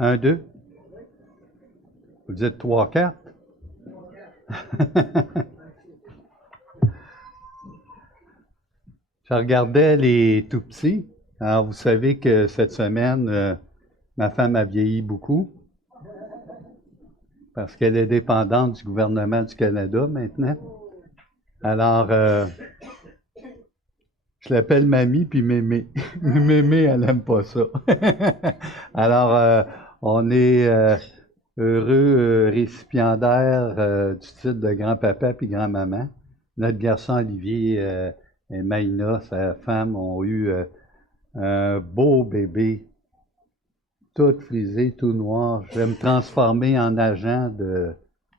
Un, deux. Vous dites 3, 4. Je regardais les tout petits. Alors, vous savez que cette semaine, ma femme a vieilli beaucoup parce qu'elle est dépendante du gouvernement du Canada maintenant. Alors, je l'appelle Mamie puis Mémé. Mémé, elle n'aime pas ça. Alors, on est heureux récipiendaire du titre de grand-papa puis grand-maman. Notre garçon Olivier et Maïna, sa femme, ont eu un beau bébé, tout frisé, tout noir. Je vais me transformer en agent de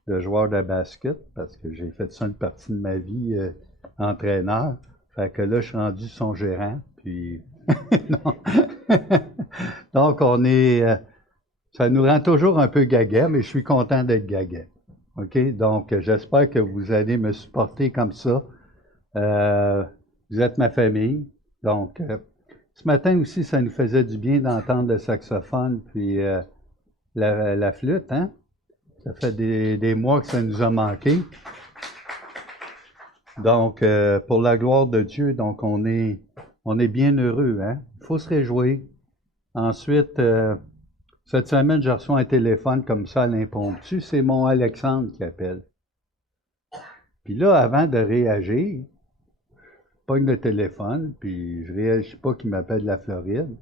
joueur de basket parce que j'ai fait ça une partie de ma vie, entraîneur. Fait que là, je suis rendu son gérant. Puis, non. Donc, on est. Ça nous rend toujours un peu gaga, mais je suis content d'être gaga. OK? Donc, j'espère que vous allez me supporter comme ça. Vous êtes ma famille. Donc, ce matin aussi, ça nous faisait du bien d'entendre le saxophone puis la flûte, hein? Ça fait des mois que ça nous a manqué. Donc, pour la gloire de Dieu, donc on est bien heureux, hein? Il faut se réjouir. Ensuite, cette semaine, je reçois un téléphone comme ça à l'impromptu. C'est mon Alexandre qui appelle. Puis là, avant de réagir, je pogne le téléphone, puis je réagis pas qu'il m'appelle de la Floride.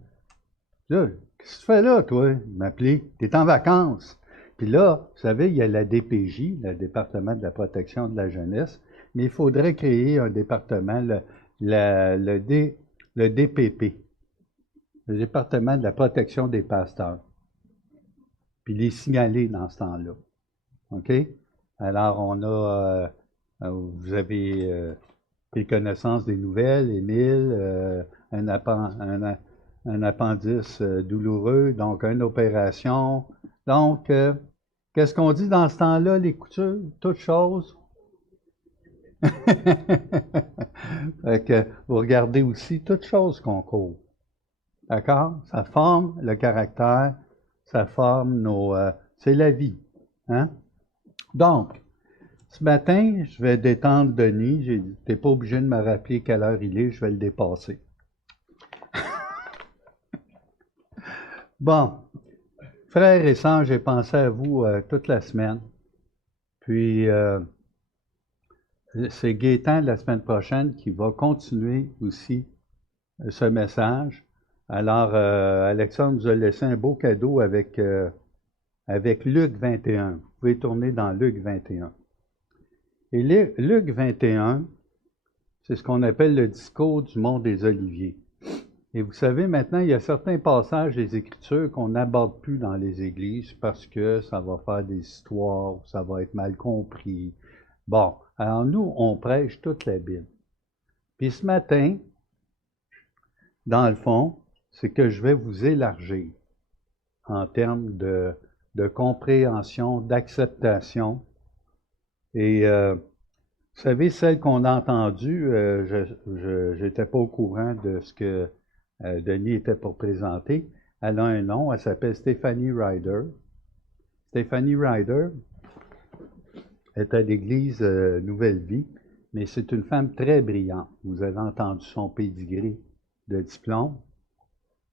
Là, qu'est-ce que tu fais là, toi? Il m'appelait. T'es en vacances. Puis là, vous savez, il y a la DPJ, le département de la protection de la jeunesse, mais il faudrait créer un département, le DPP, le département de la protection des pasteurs, puis les signaler dans ce temps-là. OK? Alors, on a, vous avez pris connaissance des nouvelles, Émile, un appendice douloureux, donc une opération. Donc, qu'est-ce qu'on dit dans ce temps-là, les coutures? Toutes choses. Fait que vous regardez aussi toutes choses qu'on court. D'accord? Ça forme le caractère, ça forme nos... c'est la vie. Hein? Donc, ce matin, je vais détendre Denis. Tu n'es pas obligé de me rappeler quelle heure il est, je vais le dépasser. Bon, frères et sœurs, j'ai pensé à vous toute la semaine. Puis, c'est Gaétan la semaine prochaine qui va continuer aussi ce message. Alors, Alexandre nous a laissé un beau cadeau avec Luc 21. Vous pouvez tourner dans Luc 21. Et Luc 21, c'est ce qu'on appelle le discours du mont des Oliviers. Et vous savez, maintenant, il y a certains passages des Écritures qu'on n'aborde plus dans les églises parce que ça va faire des histoires, ça va être mal compris. Bon, alors nous, on prêche toute la Bible. Puis ce matin, dans le fond, c'est que je vais vous élargir en termes de compréhension, d'acceptation. Et vous savez, celle qu'on a entendue, je n'étais pas au courant de ce que Denis était pour présenter. Elle a un nom, elle s'appelle Stéphanie Ryder. Stéphanie Ryder est à l'Église Nouvelle Vie, mais c'est une femme très brillante. Vous avez entendu son pédigré de diplôme.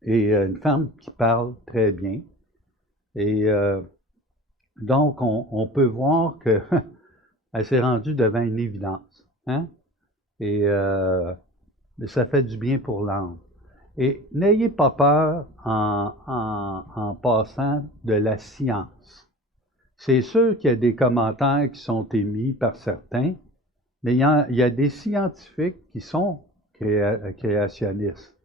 Et une femme qui parle très bien. Et donc, on peut voir qu'elle s'est rendue devant une évidence. Hein? Et ça fait du bien pour l'âme. Et n'ayez pas peur en passant de la science. C'est sûr qu'il y a des commentaires qui sont émis par certains, mais il y a des scientifiques qui sont créationnistes,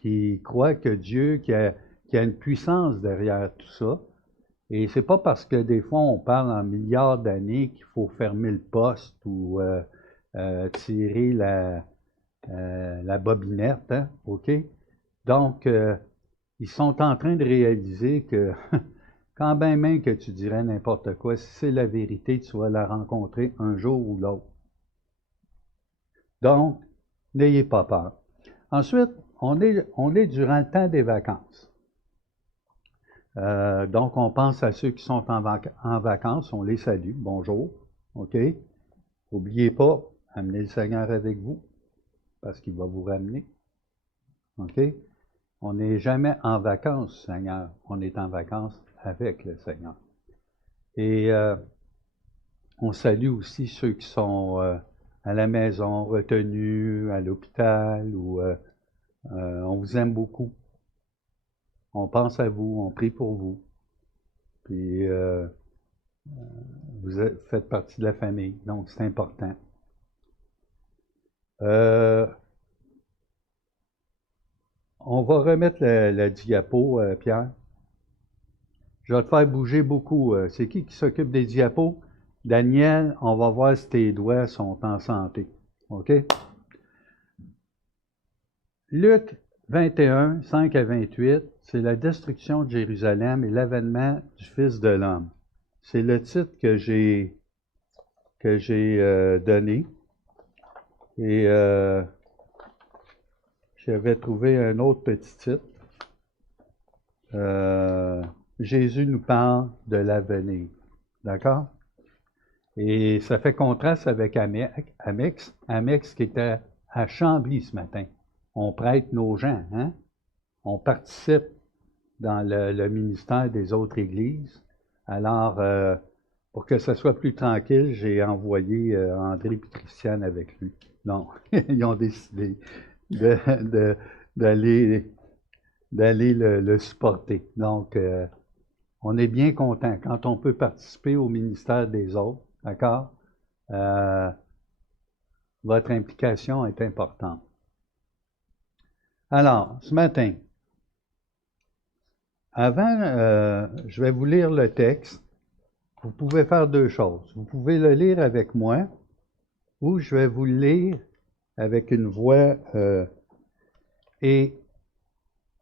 qui croient que Dieu, qu'il y a une puissance derrière tout ça. Et c'est pas parce que des fois on parle en milliards d'années qu'il faut fermer le poste ou tirer la bobinette, hein? OK? Donc, ils sont en train de réaliser que quand bien même que tu dirais n'importe quoi, si c'est la vérité, tu vas la rencontrer un jour ou l'autre. Donc, n'ayez pas peur. Ensuite, on est durant le temps des vacances. Donc, on pense à ceux qui sont en vacances, on les salue. Bonjour. OK? N'oubliez pas, amenez le Seigneur avec vous, parce qu'il va vous ramener. OK? On n'est jamais en vacances, Seigneur. On est en vacances avec le Seigneur. Et on salue aussi ceux qui sont à la maison, retenus, à l'hôpital, ou on vous aime beaucoup. On pense à vous, on prie pour vous. Puis vous faites partie de la famille, donc c'est important. On va remettre la diapo, Pierre. Je vais te faire bouger beaucoup. C'est qui s'occupe des diapos? Daniel, on va voir si tes doigts sont en santé. OK? Luc 21, 5 à 28, c'est la destruction de Jérusalem et l'avènement du Fils de l'homme. C'est le titre que j'ai donné. Et j'avais trouvé un autre petit titre. Jésus nous parle de l'avenir. D'accord? Et ça fait contraste avec Amex qui était à Chambly ce matin. On prête nos gens, hein? On participe dans le ministère des autres églises. Alors, pour que ça soit plus tranquille, j'ai envoyé André et Christiane avec lui. Non, ils ont décidé d'aller le supporter. Donc, on est bien content quand on peut participer au ministère des autres, d'accord? Votre implication est importante. Alors, ce matin, avant, je vais vous lire le texte. Vous pouvez faire deux choses. Vous pouvez le lire avec moi, ou je vais vous le lire avec une voix et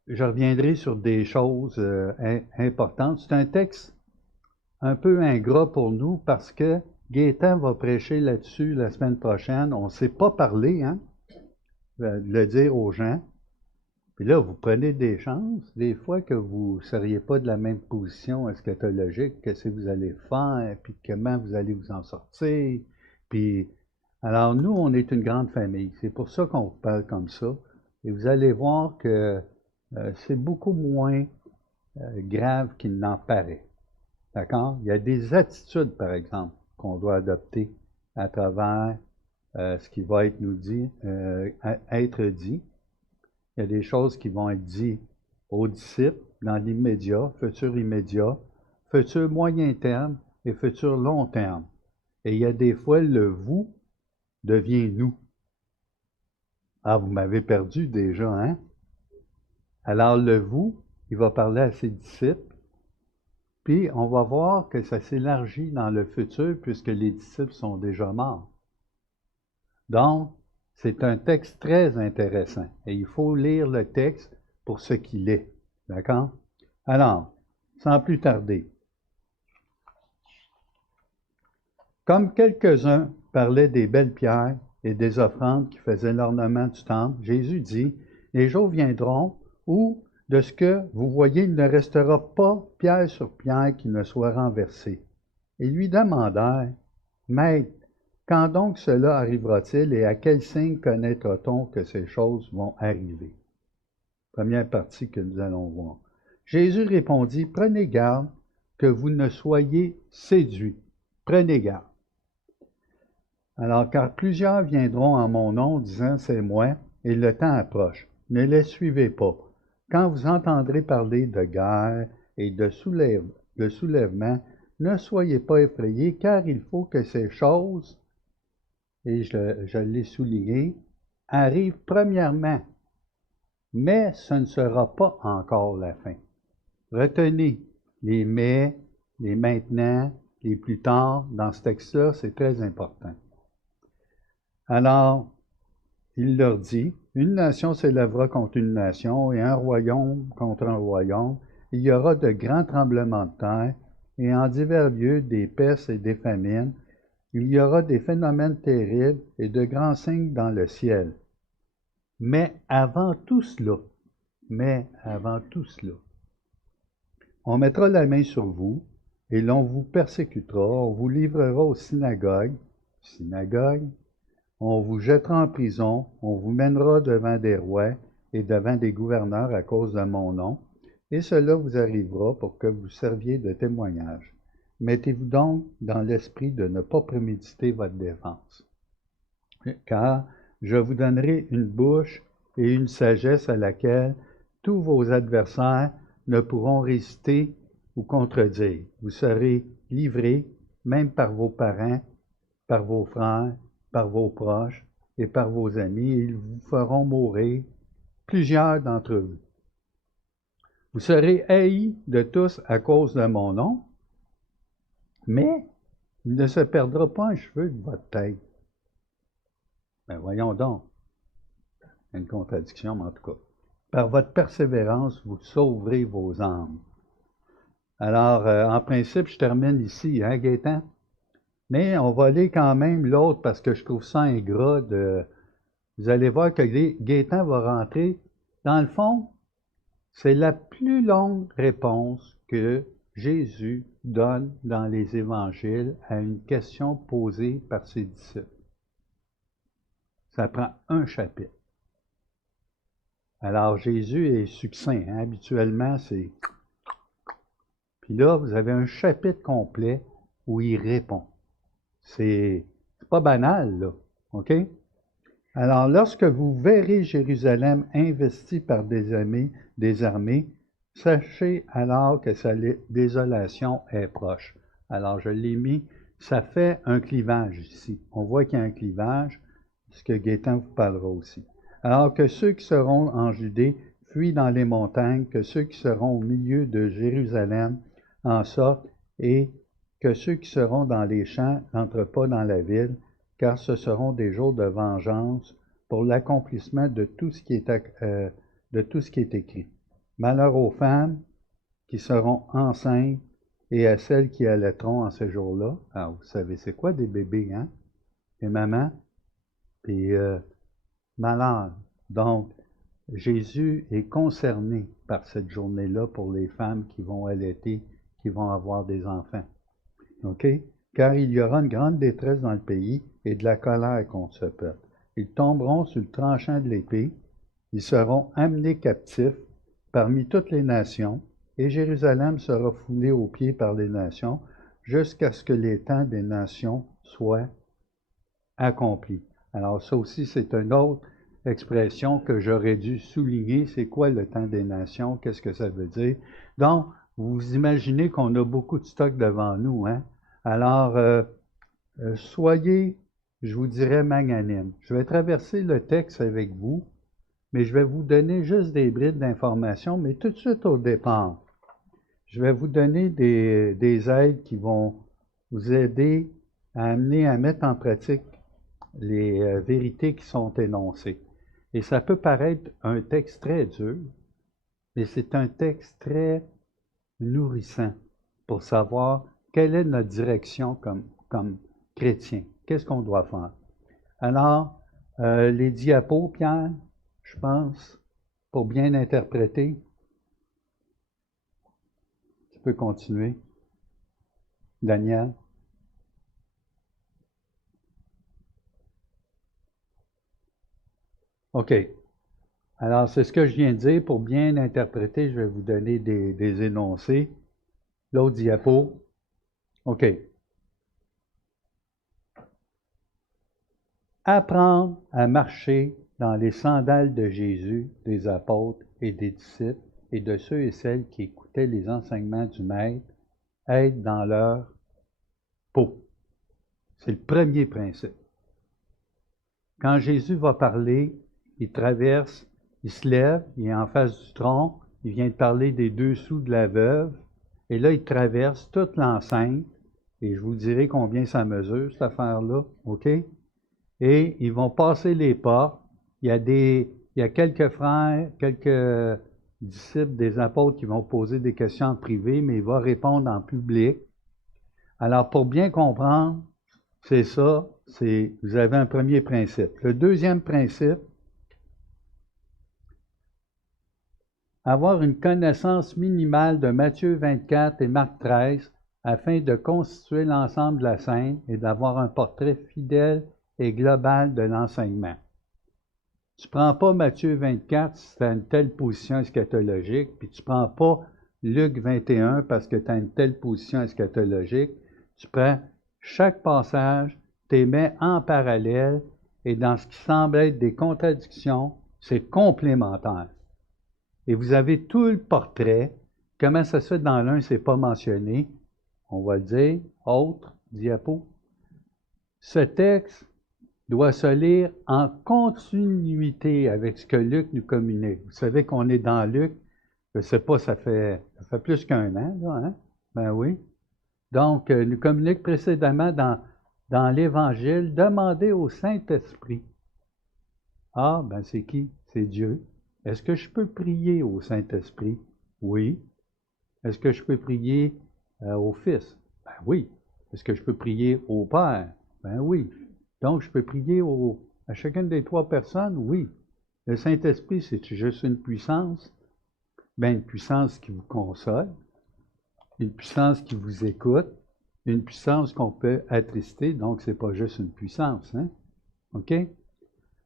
je reviendrai sur des choses importantes. C'est un texte un peu ingrat pour nous parce que Gaétan va prêcher là-dessus la semaine prochaine. On ne s'est pas parlé, hein, de le dire aux gens. Puis là, vous prenez des chances, des fois que vous ne seriez pas de la même position eschatologique, qu'est-ce que vous allez faire, puis comment vous allez vous en sortir. Puis, alors nous, on est une grande famille. C'est pour ça qu'on vous parle comme ça. Et vous allez voir que c'est beaucoup moins grave qu'il n'en paraît. D'accord? Il y a des attitudes, par exemple, qu'on doit adopter à travers ce qui va être être dit. Il y a des choses qui vont être dites aux disciples dans l'immédiat, futur immédiat, futur moyen terme et futur long terme. Et il y a des fois, le vous devient nous. Ah, vous m'avez perdu déjà, hein? Alors, le vous, il va parler à ses disciples, puis on va voir que ça s'élargit dans le futur puisque les disciples sont déjà morts. Donc, c'est un texte très intéressant et il faut lire le texte pour ce qu'il est. D'accord? Alors, sans plus tarder, comme quelques-uns parlaient des belles pierres et des offrandes qui faisaient l'ornement du temple, Jésus dit, « Les jours viendront où, de ce que vous voyez, il ne restera pas pierre sur pierre qui ne soit renversée. » Ils lui demandèrent, « Maître, quand donc cela arrivera-t-il et à quel signe connaîtra-t-on que ces choses vont arriver? » Première partie que nous allons voir. Jésus répondit, « Prenez garde que vous ne soyez séduits. Prenez garde. Alors, car plusieurs viendront en mon nom, disant, c'est moi, et le temps approche. Ne les suivez pas. Quand vous entendrez parler de guerre et de soulèvement, ne soyez pas effrayés, car il faut que ces choses, et je l'ai souligné, arrivent premièrement, mais ce ne sera pas encore la fin. Retenez les mais, les maintenant, les plus tard, dans ce texte-là, c'est très important. Alors, il leur dit, une nation s'élèvera contre une nation et un royaume contre un royaume. Il y aura de grands tremblements de terre et en divers lieux des pestes et des famines. Il y aura des phénomènes terribles et de grands signes dans le ciel. Mais avant tout cela, on mettra la main sur vous, et l'on vous persécutera, on vous livrera aux synagogues, on vous jettera en prison, on vous mènera devant des rois et devant des gouverneurs à cause de mon nom, et cela vous arrivera pour que vous serviez de témoignage. Mettez-vous donc dans l'esprit de ne pas préméditer votre défense. Car je vous donnerai une bouche et une sagesse à laquelle tous vos adversaires ne pourront résister ou contredire. Vous serez livrés, même par vos parents, par vos frères, par vos proches et par vos amis, et ils vous feront mourir, plusieurs d'entre vous. Vous serez haïs de tous à cause de mon nom, mais il ne se perdra pas un cheveu de votre tête. Ben voyons donc, une contradiction, mais en tout cas. Par votre persévérance, vous sauverez vos âmes. Alors, en principe, je termine ici, hein, Gaétan? Mais on va aller quand même l'autre parce que je trouve ça ingrat de... Vous allez voir que Gaétan va rentrer. Dans le fond, c'est la plus longue réponse que Jésus donne dans les évangiles à une question posée par ses disciples. Ça prend un chapitre. Alors, Jésus est succinct, hein? Habituellement, c'est... Puis là, vous avez un chapitre complet où il répond. C'est pas banal, là, OK? Alors, lorsque vous verrez Jérusalem investie par des armées, sachez alors que sa désolation est proche. Alors, je l'ai mis, ça fait un clivage ici. On voit qu'il y a un clivage, ce que Gaétan vous parlera aussi. Alors que ceux qui seront en Judée fuient dans les montagnes, que ceux qui seront au milieu de Jérusalem en sortent, et que ceux qui seront dans les champs n'entrent pas dans la ville, car ce seront des jours de vengeance pour l'accomplissement de tout ce qui est écrit. Malheur aux femmes qui seront enceintes et à celles qui allaiteront en ces jours-là. Alors, vous savez, c'est quoi des bébés, hein? Les mamans? Puis, malade. Donc, Jésus est concerné par cette journée-là pour les femmes qui vont allaiter, qui vont avoir des enfants. OK? Car il y aura une grande détresse dans le pays et de la colère contre ce peuple. Ils tomberont sur le tranchant de l'épée, ils seront amenés captifs parmi toutes les nations, et Jérusalem sera foulée aux pieds par les nations, jusqu'à ce que les temps des nations soient accomplis. Alors ça aussi, c'est une autre expression que j'aurais dû souligner. C'est quoi le temps des nations? Qu'est-ce que ça veut dire? Donc, vous imaginez qu'on a beaucoup de stock devant nous, hein? Alors, soyez, je vous dirais, magnanime. Je vais traverser le texte avec vous, mais je vais vous donner juste des brides d'informations, mais tout de suite au départ, je vais vous donner des aides qui vont vous aider à amener à mettre en pratique les vérités qui sont énoncées. Et ça peut paraître un texte très dur, mais c'est un texte très nourrissant pour savoir quelle est notre direction comme chrétien. Qu'est-ce qu'on doit faire? Alors, les diapos, Pierre, je pense, pour bien interpréter. Tu peux continuer. Daniel. OK. Alors, c'est ce que je viens de dire. Pour bien interpréter, je vais vous donner des énoncés. L'autre diapo. OK. Apprendre à marcher dans les sandales de Jésus, des apôtres et des disciples, et de ceux et celles qui écoutaient les enseignements du Maître, être dans leur peau. C'est le premier principe. Quand Jésus va parler, il traverse, il se lève, il est en face du tronc, il vient de parler des 2 sous de la veuve, et là, il traverse toute l'enceinte, et je vous dirai combien ça mesure, cette affaire-là, OK? Et ils vont passer les portes. Il y a quelques frères, quelques disciples des apôtres qui vont poser des questions en privé, mais il va répondre en public. Alors, pour bien comprendre, c'est ça, vous avez un premier principe. Le deuxième principe, avoir une connaissance minimale de Matthieu 24 et Marc 13 afin de constituer l'ensemble de la scène et d'avoir un portrait fidèle et global de l'enseignement. Tu ne prends pas Matthieu 24 si tu as une telle position eschatologique, puis tu ne prends pas Luc 21 parce que tu as une telle position eschatologique. Tu prends chaque passage, tu les mets en parallèle, et dans ce qui semble être des contradictions, c'est complémentaire. Et vous avez tout le portrait. Comment ça se fait dans l'un, ce n'est pas mentionné. On va le dire. Autre diapo. Ce texte doit se lire en continuité avec ce que Luc nous communique. Vous savez qu'on est dans Luc, je ne sais pas, ça fait plus qu'un an, là, hein? Ben oui. Donc, nous communique précédemment dans l'Évangile, demandez au Saint-Esprit. Ah, ben c'est qui? C'est Dieu. Est-ce que je peux prier au Saint-Esprit? Oui. Est-ce que je peux prier au Fils? Ben oui. Est-ce que je peux prier au Père? Ben oui. Donc, je peux prier à chacune des trois personnes? Oui. Le Saint-Esprit, c'est juste une puissance? Ben, une puissance qui vous console, une puissance qui vous écoute, une puissance qu'on peut attrister, donc ce n'est pas juste une puissance, hein? OK?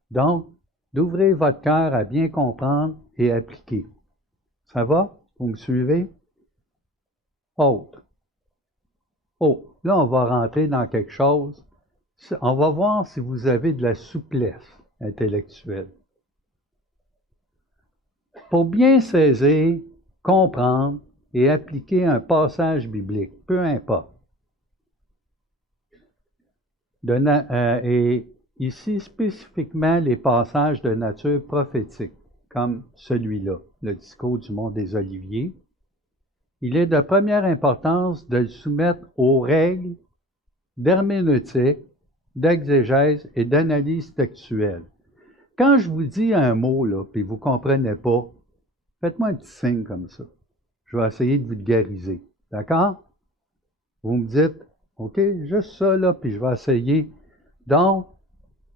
Donc, d'ouvrir votre cœur à bien comprendre et appliquer. Ça va? Vous me suivez? Autre. Oh, là, on va rentrer dans quelque chose. On va voir si vous avez de la souplesse intellectuelle. Pour bien saisir, comprendre et appliquer un passage biblique, peu importe. Et ici, spécifiquement, les passages de nature prophétique, comme celui-là, le discours du mont des Oliviers, il est de première importance de le soumettre aux règles d'herméneutique, d'exégèse et d'analyse textuelle. Quand je vous dis un mot, là, puis vous ne comprenez pas, faites-moi un petit signe comme ça. Je vais essayer de vulgariser. D'accord? Vous me dites, OK, juste ça, là, puis je vais essayer. Donc,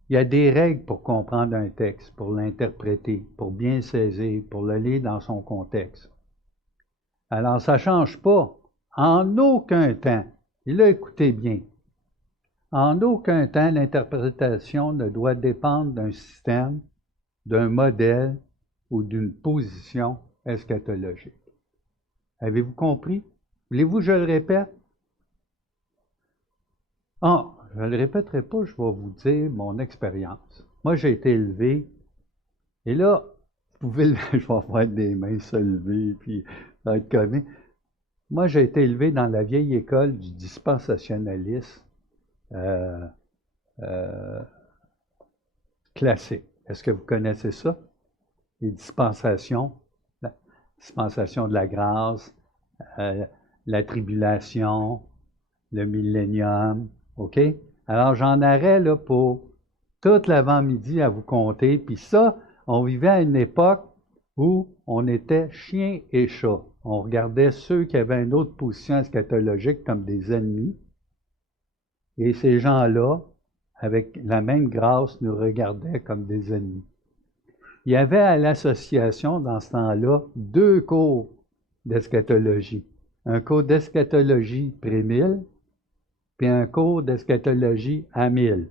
il y a des règles pour comprendre un texte, pour l'interpréter, pour bien saisir, pour le lire dans son contexte. Alors, ça ne change pas. En aucun temps, et là, écoutez bien, en aucun temps, l'interprétation ne doit dépendre d'un système, d'un modèle ou d'une position eschatologique. Avez-vous compris? Voulez-vous que je le répète? Ah, je ne le répéterai pas, je vais vous dire mon expérience. Moi, j'ai été élevé, et là, vous pouvez, je vais avoir des mains se lever, puis ça va être comique. Moi, j'ai été élevé dans la vieille école du dispensationalisme classique. Est-ce que vous connaissez ça? Les dispensations, la dispensation de la grâce, la tribulation, le millénium, OK? Alors, j'en aurais là pour toute l'avant-midi à vous compter. Puis ça, on vivait à une époque où on était chien et chat. On regardait ceux qui avaient une autre position eschatologique comme des ennemis. Et ces gens-là, avec la même grâce, nous regardaient comme des ennemis. Il y avait à l'association, dans ce temps-là, 2 cours d'eschatologie. Un cours d'eschatologie pré-1000, puis un cours d'eschatologie à 1000.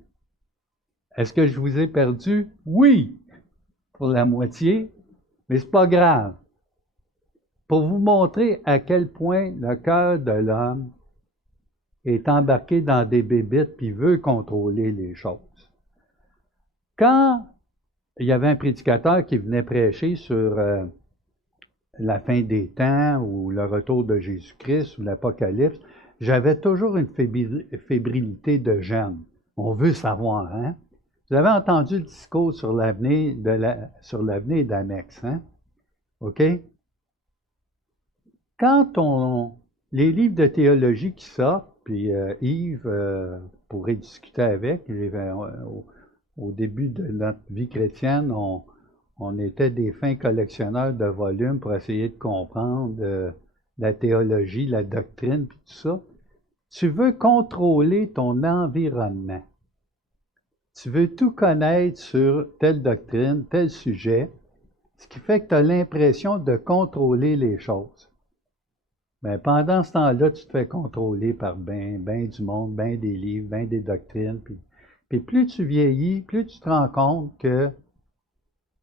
Est-ce que je vous ai perdu? Oui, pour la moitié, mais c'est pas grave. Pour vous montrer à quel point le cœur de l'homme est embarqué dans des bébites puis veut contrôler les choses. Quand il y avait un prédicateur qui venait prêcher sur la fin des temps ou le retour de Jésus-Christ ou l'Apocalypse, j'avais toujours une fébrilité de jeune. On veut savoir, hein? Vous avez entendu le discours sur l'avenir d'Amex, hein? OK? Quand les livres de théologie qui sortent, puis Yves pourrait discuter avec, au début de notre vie chrétienne, on était des fins collectionneurs de volumes pour essayer de comprendre la théologie, la doctrine, puis tout ça. Tu veux contrôler ton environnement. Tu veux tout connaître sur telle doctrine, tel sujet. Ce qui fait que tu as l'impression de contrôler les choses. Mais pendant ce temps-là, tu te fais contrôler par ben du monde, ben des livres, ben des doctrines. Puis plus tu vieillis, plus tu te rends compte que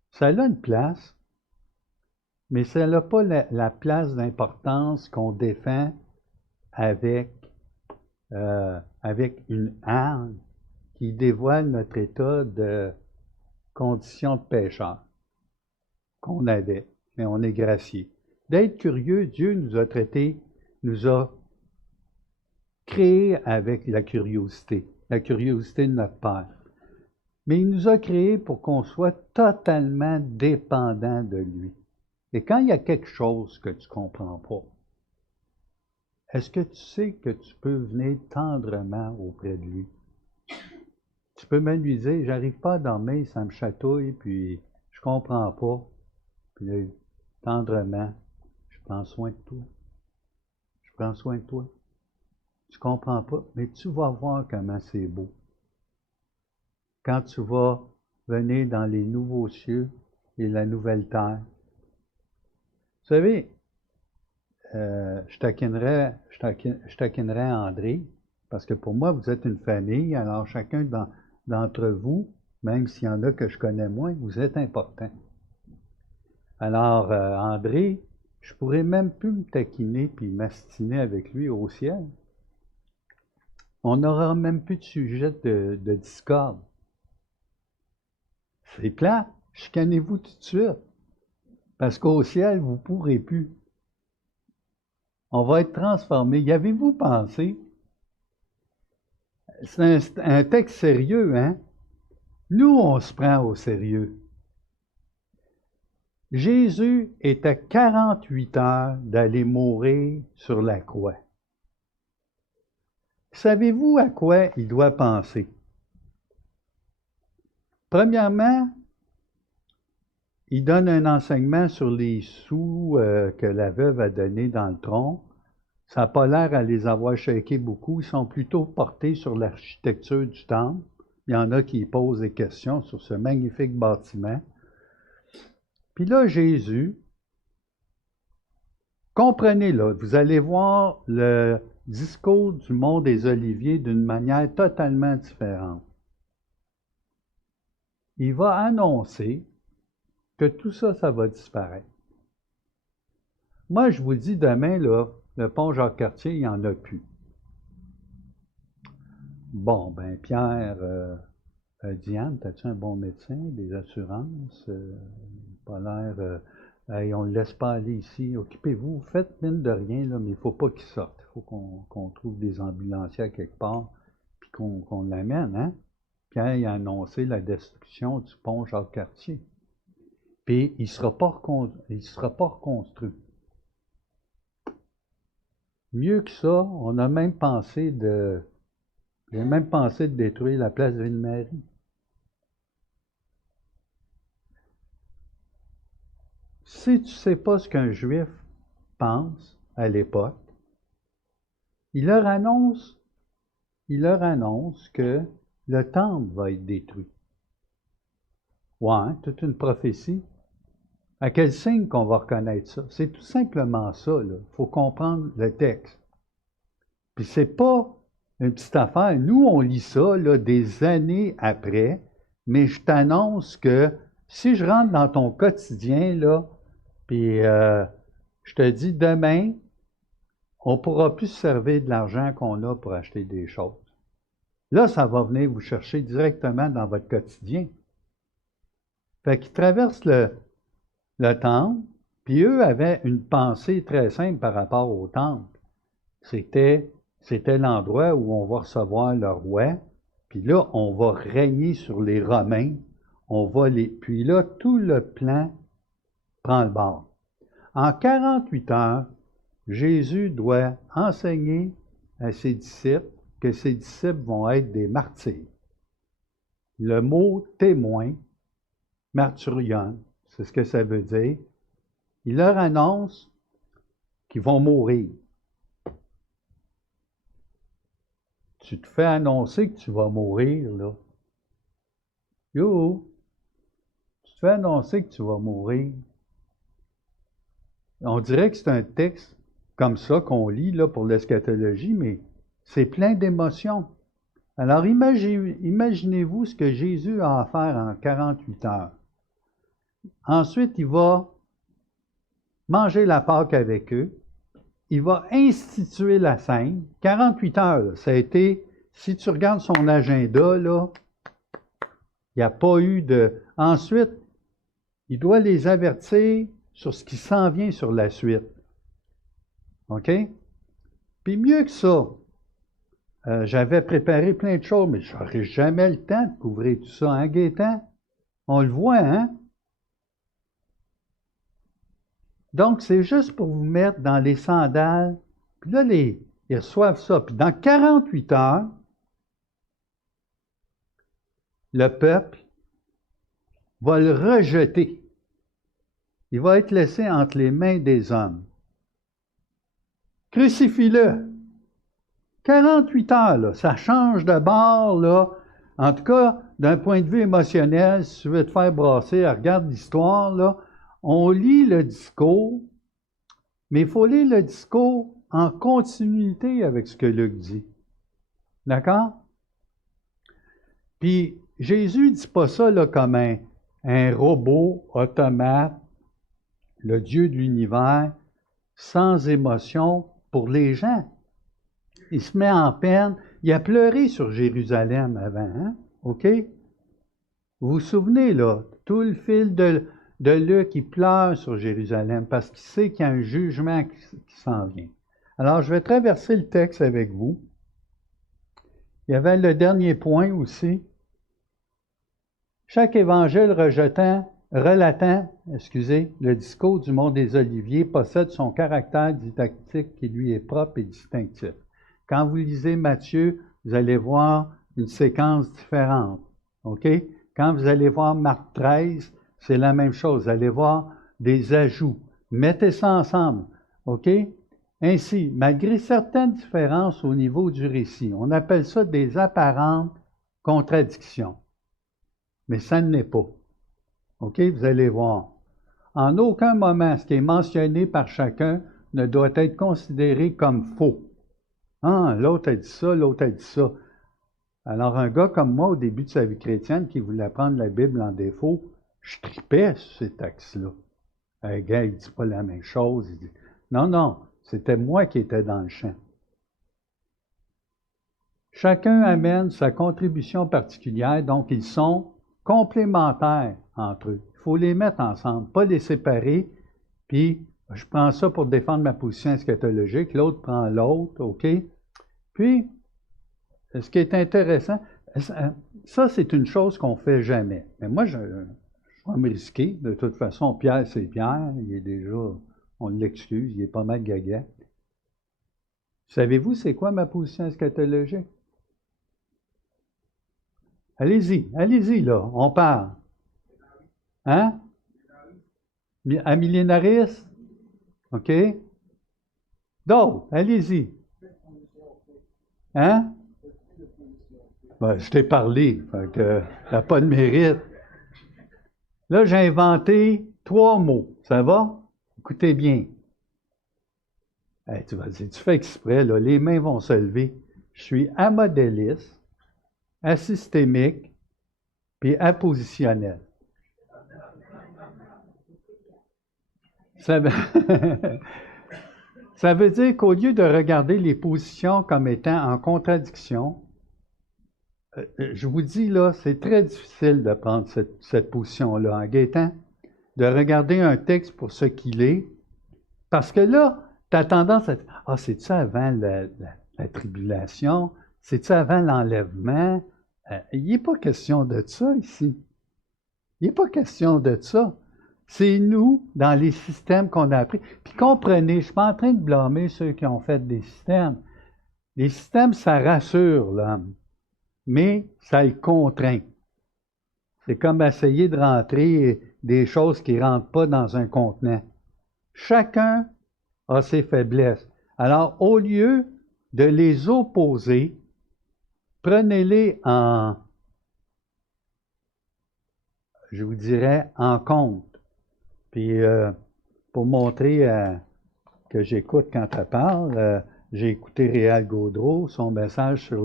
ça a une place, mais ça n'a pas la place d'importance qu'on défend avec, avec une arme qui dévoile notre état de condition de pécheur qu'on avait, mais on est gracié. D'être curieux, Dieu nous a traités, nous a créés avec la curiosité de notre Père. Mais il nous a créés pour qu'on soit totalement dépendant de lui. Et quand il y a quelque chose que tu ne comprends pas, est-ce que tu sais que tu peux venir tendrement auprès de lui? Tu peux même lui dire, j'arrive pas à dormir, ça me chatouille, puis je comprends pas. Puis là, tendrement, je prends soin de toi. Je prends soin de toi. Tu comprends pas, mais tu vas voir comment c'est beau. Quand tu vas venir dans les nouveaux cieux et la nouvelle terre. Vous savez, je taquinerais André, parce que pour moi, vous êtes une famille, alors chacun d'entre vous, même s'il y en a que je connais moins, vous êtes important. Alors, André, je pourrais même plus me taquiner puis m'astiner avec lui au ciel. On n'aura même plus de sujet de discorde. C'est plat, chicanez-vous tout de suite, parce qu'au ciel, vous ne pourrez plus. On va être transformé. Y avez-vous pensé? C'est un texte sérieux, hein? Nous, on se prend au sérieux. Jésus est à 48 heures d'aller mourir sur la croix. Savez-vous à quoi il doit penser? Premièrement, il donne un enseignement sur les sous que la veuve a donnés dans le tronc. Ça n'a pas l'air à les avoir shakés beaucoup. Ils sont plutôt portés sur l'architecture du temple. Il y en a qui posent des questions sur ce magnifique bâtiment. Puis là, Jésus, comprenez-le, vous allez voir le discours du mont des Oliviers d'une manière totalement différente. Il va annoncer que tout ça, ça va disparaître. Moi, je vous dis, demain, là, le pont Jacques-Cartier, il n'y en a plus. Bon, ben Pierre, Diane, as-tu un bon médecin, des assurances? Pas l'air... hey, on ne le laisse pas aller ici. Occupez-vous, faites mine de rien, là, mais il ne faut pas qu'il sorte. Il faut qu'on trouve des ambulanciers quelque part, puis qu'on l'amène, hein? Pierre il a annoncé la destruction du pont Jacques-Cartier. Puis il ne sera pas reconstruit. Mieux que ça, on a même pensé j'ai même pensé de détruire la place Ville-Marie. Si tu ne sais pas ce qu'un juif pense à l'époque, il leur annonce que le temple va être détruit. Ouais, toute une prophétie. À quel signe qu'on va reconnaître ça? C'est tout simplement ça, là. Il faut comprendre le texte. Puis c'est pas une petite affaire. Nous, on lit ça, là, des années après, mais je t'annonce que si je rentre dans ton quotidien, là, puis je te dis, demain, on ne pourra plus se servir de l'argent qu'on a pour acheter des choses. Là, ça va venir vous chercher directement dans votre quotidien. Fait qu'ils traversent le temple, puis eux avaient une pensée très simple par rapport au temple. C'était l'endroit où on va recevoir le roi, puis là, on va régner sur les Romains, puis là, tout le plan prend le bord. En 48 heures, Jésus doit enseigner à ses disciples que ses disciples vont être des martyrs. Le mot témoin, martyrion, c'est ce que ça veut dire. Il leur annonce qu'ils vont mourir. Tu te fais annoncer que tu vas mourir, là. Yo! Tu te fais annoncer que tu vas mourir. On dirait que c'est un texte comme ça qu'on lit là, pour l'eschatologie, mais c'est plein d'émotions. Alors imaginez-vous ce que Jésus a à faire en 48 heures. Ensuite, il va manger la Pâque avec eux. Il va instituer la scène. 48 heures, là, ça a été, si tu regardes son agenda, là, il n'y a pas eu de... Ensuite, il doit les avertir sur ce qui s'en vient sur la suite. OK? Puis mieux que ça, j'avais préparé plein de choses, mais je n'aurais jamais le temps de couvrir tout ça, hein, Gaétan? On le voit, hein? Donc, c'est juste pour vous mettre dans les sandales. Puis là, ils reçoivent ça. Puis dans 48 heures, le peuple va le rejeter. Il va être laissé entre les mains des hommes. Crucifie-le. 48 heures, là, ça change de bord, là. En tout cas, d'un point de vue émotionnel, si tu veux te faire brasser, regarde l'histoire, là. On lit le discours, mais il faut lire le discours en continuité avec ce que Luc dit. D'accord? Puis, Jésus ne dit pas ça là, comme un robot automate, le Dieu de l'univers, sans émotion pour les gens. Il se met en peine. Il a pleuré sur Jérusalem avant, hein? OK? Vous vous souvenez, là, tout le fil de Luc, il pleure sur Jérusalem parce qu'il sait qu'il y a un jugement qui s'en vient. Alors, je vais traverser le texte avec vous. Il y avait le dernier point aussi. Chaque évangile relatant, le discours du mont des Oliviers possède son caractère didactique qui lui est propre et distinctif. Quand vous lisez Matthieu, vous allez voir une séquence différente. OK? Quand vous allez voir Marc 13, c'est la même chose. Vous allez voir des ajouts. Mettez ça ensemble. OK? Ainsi, malgré certaines différences au niveau du récit, on appelle ça des apparentes contradictions. Mais ça ne l'est pas. OK? Vous allez voir. En aucun moment, ce qui est mentionné par chacun ne doit être considéré comme faux. Ah, l'autre a dit ça, l'autre a dit ça. Alors, un gars comme moi, au début de sa vie chrétienne, qui voulait prendre la Bible en défaut, je tripais sur ces textes-là. Un gars, il ne dit pas la même chose. Il dit... Non, non, c'était moi qui étais dans le champ. Chacun amène sa contribution particulière, donc ils sont complémentaires entre eux. Il faut les mettre ensemble, pas les séparer, puis je prends ça pour défendre ma position eschatologique, l'autre prend l'autre, OK? Puis, ce qui est intéressant, ça c'est une chose qu'on ne fait jamais. Mais moi, je vais me risquer. De toute façon, Pierre, c'est Pierre, il est déjà, on l'excuse, il est pas mal gaga. Savez-vous c'est quoi ma position eschatologique? Allez-y, là, on parle. Hein? À millénariste? OK? D'autres, allez-y. Hein? Ben, je t'ai parlé, fait que ça n'a pas de mérite. Là, j'ai inventé 3 mots. Ça va? Écoutez bien. Hey, tu vas dire, tu fais exprès, là, les mains vont se lever. Je suis amodéliste, asystémique, puis appositionnel. Ça veut dire qu'au lieu de regarder les positions comme étant en contradiction, je vous dis là, c'est très difficile de prendre cette position-là en Gaétan, de regarder un texte pour ce qu'il est, parce que là, tu as tendance à dire, ah, c'est-tu avant la tribulation? C'est-tu avant l'enlèvement? Il n'est pas question de ça ici. Il n'est pas question de ça. C'est nous, dans les systèmes qu'on a appris. Puis comprenez, je ne suis pas en train de blâmer ceux qui ont fait des systèmes. Les systèmes, ça rassure l'homme, mais ça le contraint. C'est comme essayer de rentrer des choses qui ne rentrent pas dans un contenant. Chacun a ses faiblesses. Alors, au lieu de les opposer, prenez-les en, je vous dirais, en compte. Puis, pour montrer que j'écoute quand elle parle. J'ai écouté Réal Gaudreau, son message sur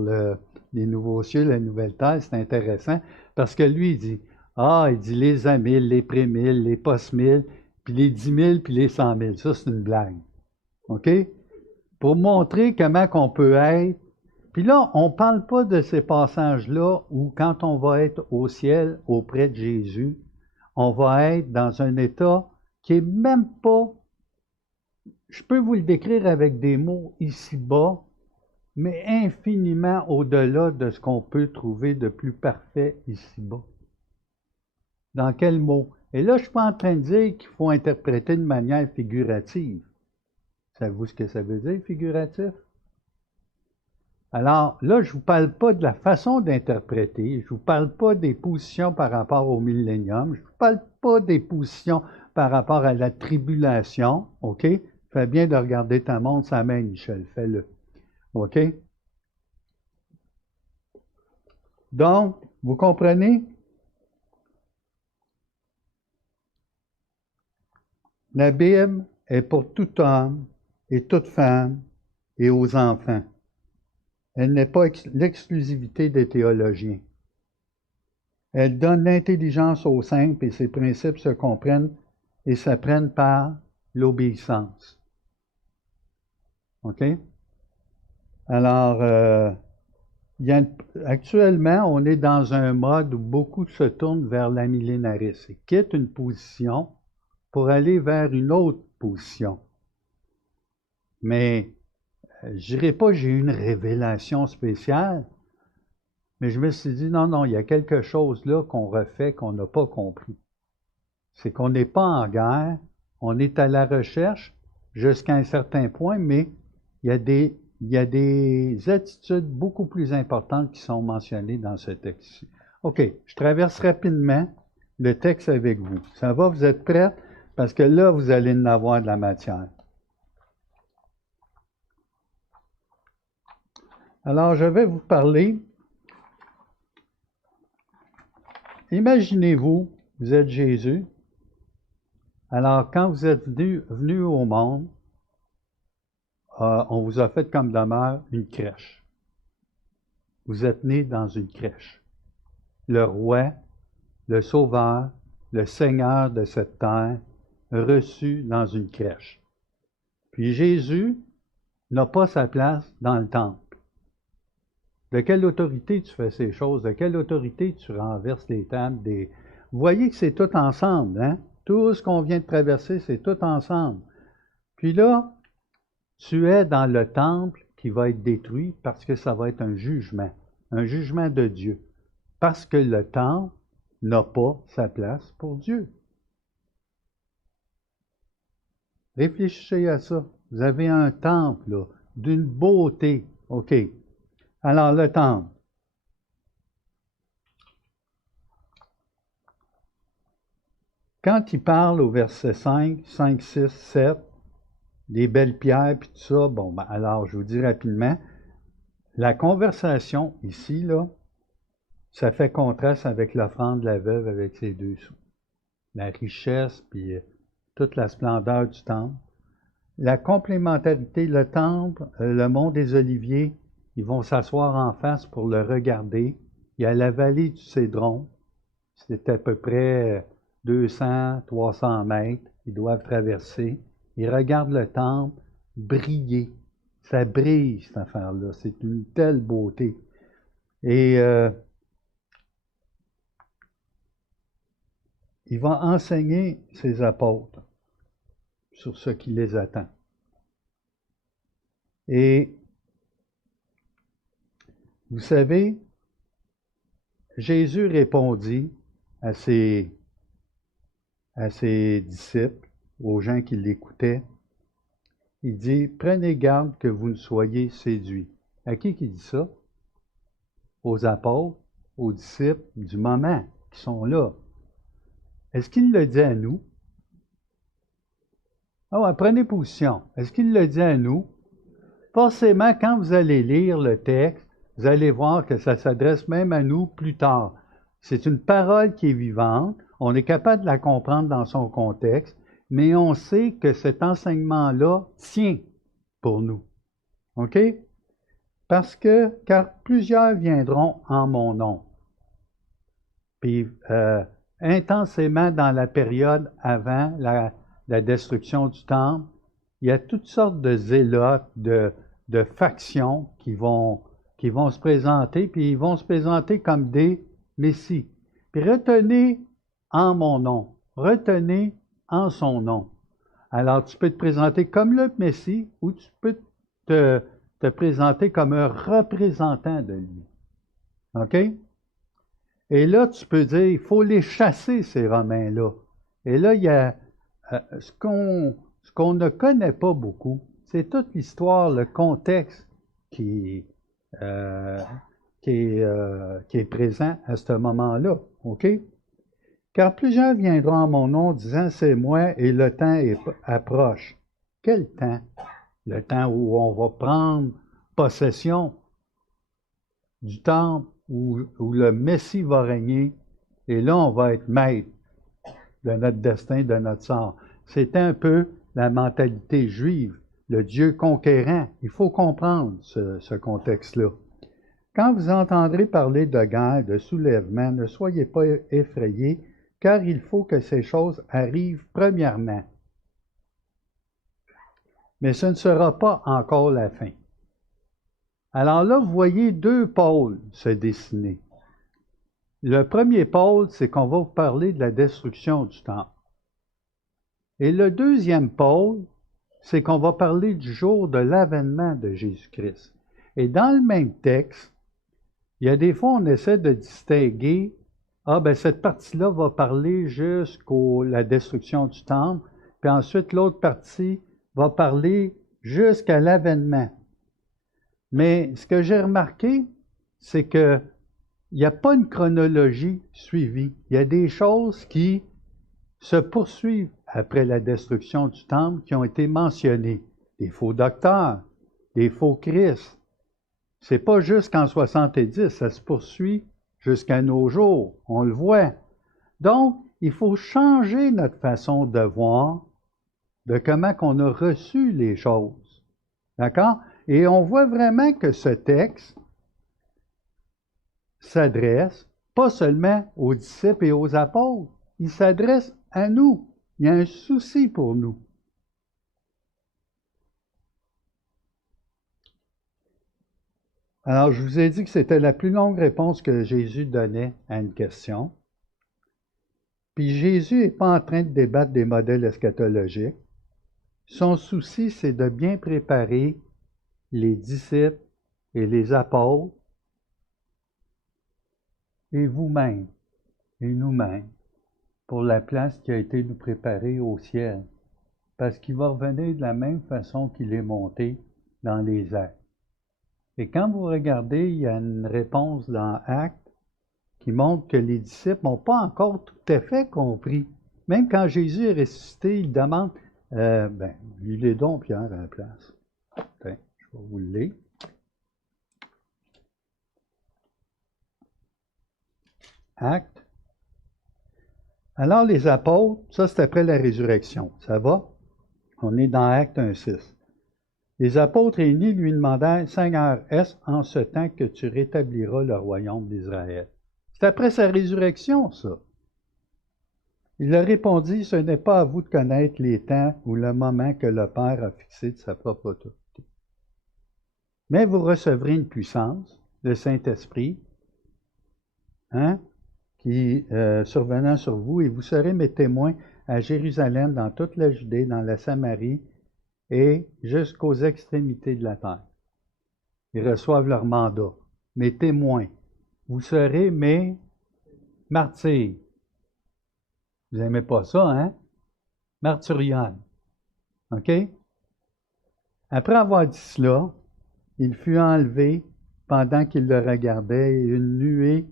les nouveaux cieux, la nouvelle terre, c'est intéressant, parce que lui, il dit les A1000, les pré-1000, les post-1000, puis les 10 000, puis les 100 000. Ça, c'est une blague. OK? Pour montrer comment qu'on peut être. Puis là, on ne parle pas de ces passages-là où quand on va être au ciel auprès de Jésus, on va être dans un état qui n'est même pas, je peux vous le décrire avec des mots ici-bas, mais infiniment au-delà de ce qu'on peut trouver de plus parfait ici-bas. Dans quel mot? Et là, je ne suis pas en train de dire qu'il faut interpréter de manière figurative. Savez-vous ce que ça veut dire, figuratif? Alors, là, je ne vous parle pas de la façon d'interpréter, je ne vous parle pas des positions par rapport au millénium, je ne vous parle pas des positions par rapport à la tribulation, OK? Fais bien de regarder ta montre, sa main, Michel, fais-le. OK? Donc, vous comprenez? La Bible est pour tout homme et toute femme et aux enfants. Elle n'est pas l'exclusivité des théologiens. Elle donne l'intelligence aux simples et ses principes se comprennent et s'apprennent par l'obéissance. OK? Alors, actuellement, on est dans un mode où beaucoup se tournent vers la millénarisme et quittent une position pour aller vers une autre position. Mais je dirais pas que j'ai eu une révélation spéciale, mais je me suis dit, non, il y a quelque chose là qu'on refait qu'on n'a pas compris. C'est qu'on n'est pas en guerre, on est à la recherche jusqu'à un certain point, mais il y a des attitudes beaucoup plus importantes qui sont mentionnées dans ce texte-ci. OK, je traverse rapidement le texte avec vous. Ça va, vous êtes prêts? Parce que là, vous allez en avoir de la matière. Alors, je vais vous parler. Imaginez-vous, vous êtes Jésus. Alors, quand vous êtes venu au monde, on vous a fait comme demeure une crèche. Vous êtes né dans une crèche. Le roi, le sauveur, le Seigneur de cette terre, reçu dans une crèche. Puis Jésus n'a pas sa place dans le temple. De quelle autorité tu fais ces choses? De quelle autorité tu renverses les tables? Vous voyez que c'est tout ensemble, hein? Tout ce qu'on vient de traverser, c'est tout ensemble. Puis là, tu es dans le temple qui va être détruit parce que ça va être un jugement de Dieu. Parce que le temple n'a pas sa place pour Dieu. Réfléchissez à ça. Vous avez un temple, là, d'une beauté. OK. Alors, le temple. Quand il parle au verset 5, 6, 7, des belles pierres, puis tout ça, alors, je vous dis rapidement, la conversation ici, là, ça fait contraste avec l'offrande de la veuve avec ses 2 sous. La richesse, puis toute la splendeur du temple. La complémentarité, le temple, le mont des Oliviers, ils vont s'asseoir en face pour le regarder. Il y a la vallée du Cédron. C'est à peu près 200, 300 mètres. Ils doivent traverser. Ils regardent le temple briller. Ça brille, cette affaire-là. C'est une telle beauté. Et il va enseigner ses apôtres sur ce qui les attend. Et vous savez, Jésus répondit à ses disciples, aux gens qui l'écoutaient. Il dit, prenez garde que vous ne soyez séduits. À qui dit ça? Aux apôtres, aux disciples du moment qui sont là. Est-ce qu'il le dit à nous? Prenez position. Est-ce qu'il le dit à nous? Forcément, quand vous allez lire le texte, vous allez voir que ça s'adresse même à nous plus tard. C'est une parole qui est vivante. On est capable de la comprendre dans son contexte. mais on sait que cet enseignement-là tient pour nous. OK? Car plusieurs viendront en mon nom. Puis, intensément dans la période avant la destruction du temple, il y a toutes sortes de zélotes, de factions qui vont se présenter, puis ils vont se présenter comme des messies. Puis retenez en mon nom, retenez en son nom. Alors, tu peux te présenter comme le Messie ou tu peux te présenter comme un représentant de lui. OK? Et là, tu peux dire, il faut les chasser, ces Romains-là. Et là, il y a ce qu'on ne connaît pas beaucoup, c'est toute l'histoire, le contexte qui est présent à ce moment-là. OK? Car plusieurs viendront en mon nom disant, c'est moi et le temps approche. Quel temps? Le temps où on va prendre possession du temple, où le Messie va régner, et là, on va être maître de notre destin, de notre sort. C'est un peu la mentalité juive, le Dieu conquérant. Il faut comprendre ce contexte-là. Quand vous entendrez parler de guerre, de soulèvement, ne soyez pas effrayés, car il faut que ces choses arrivent premièrement. Mais ce ne sera pas encore la fin. Alors là, vous voyez deux pôles se dessiner. Le premier pôle, c'est qu'on va vous parler de la destruction du temple. Et le deuxième pôle, c'est qu'on va parler du jour de l'avènement de Jésus-Christ. Et dans le même texte, il y a des fois, on essaie de distinguer, cette partie-là va parler jusqu'à la destruction du temple, puis ensuite l'autre partie va parler jusqu'à l'avènement. Mais ce que j'ai remarqué, c'est qu'il n'y a pas une chronologie suivie. Il y a des choses qui se poursuivent après la destruction du temple qui ont été mentionnées. Des faux docteurs, des faux Christ. C'est pas jusqu'en 70, ça se poursuit jusqu'à nos jours. On le voit. Donc, il faut changer notre façon de voir, de comment on a reçu les choses. D'accord? Et on voit vraiment que ce texte s'adresse pas seulement aux disciples et aux apôtres, il s'adresse à nous. Il y a un souci pour nous. Alors, je vous ai dit que c'était la plus longue réponse que Jésus donnait à une question. Puis Jésus n'est pas en train de débattre des modèles eschatologiques. Son souci, c'est de bien préparer les disciples et les apôtres et vous-même et nous-mêmes pour la place qui a été nous préparée au ciel. Parce qu'il va revenir de la même façon qu'il est monté dans les actes. Et quand vous regardez, il y a une réponse dans Actes qui montre que les disciples n'ont pas encore tout à fait compris. Même quand Jésus est ressuscité, il demande, lisez donc Pierre à la place. Attends, je vais vous le lire. Actes. Alors les apôtres, ça c'est après la résurrection, ça va? On est dans Actes 1,6. Les apôtres réunis lui demandèrent, Seigneur, est-ce en ce temps que tu rétabliras le royaume d'Israël? C'est après sa résurrection, ça. Il leur répondit, ce n'est pas à vous de connaître les temps ou le moment que le Père a fixé de sa propre autorité. Mais vous recevrez une puissance, le Saint-Esprit, qui survenant sur vous, et vous serez mes témoins à Jérusalem, dans toute la Judée, dans la Samarie, et jusqu'aux extrémités de la terre. Ils reçoivent leur mandat. Mes témoins. Vous serez mes martyrs. Vous n'aimez pas ça, hein? Martyrion. OK? Après avoir dit cela, il fut enlevé pendant qu'il le regardait, et une nuée,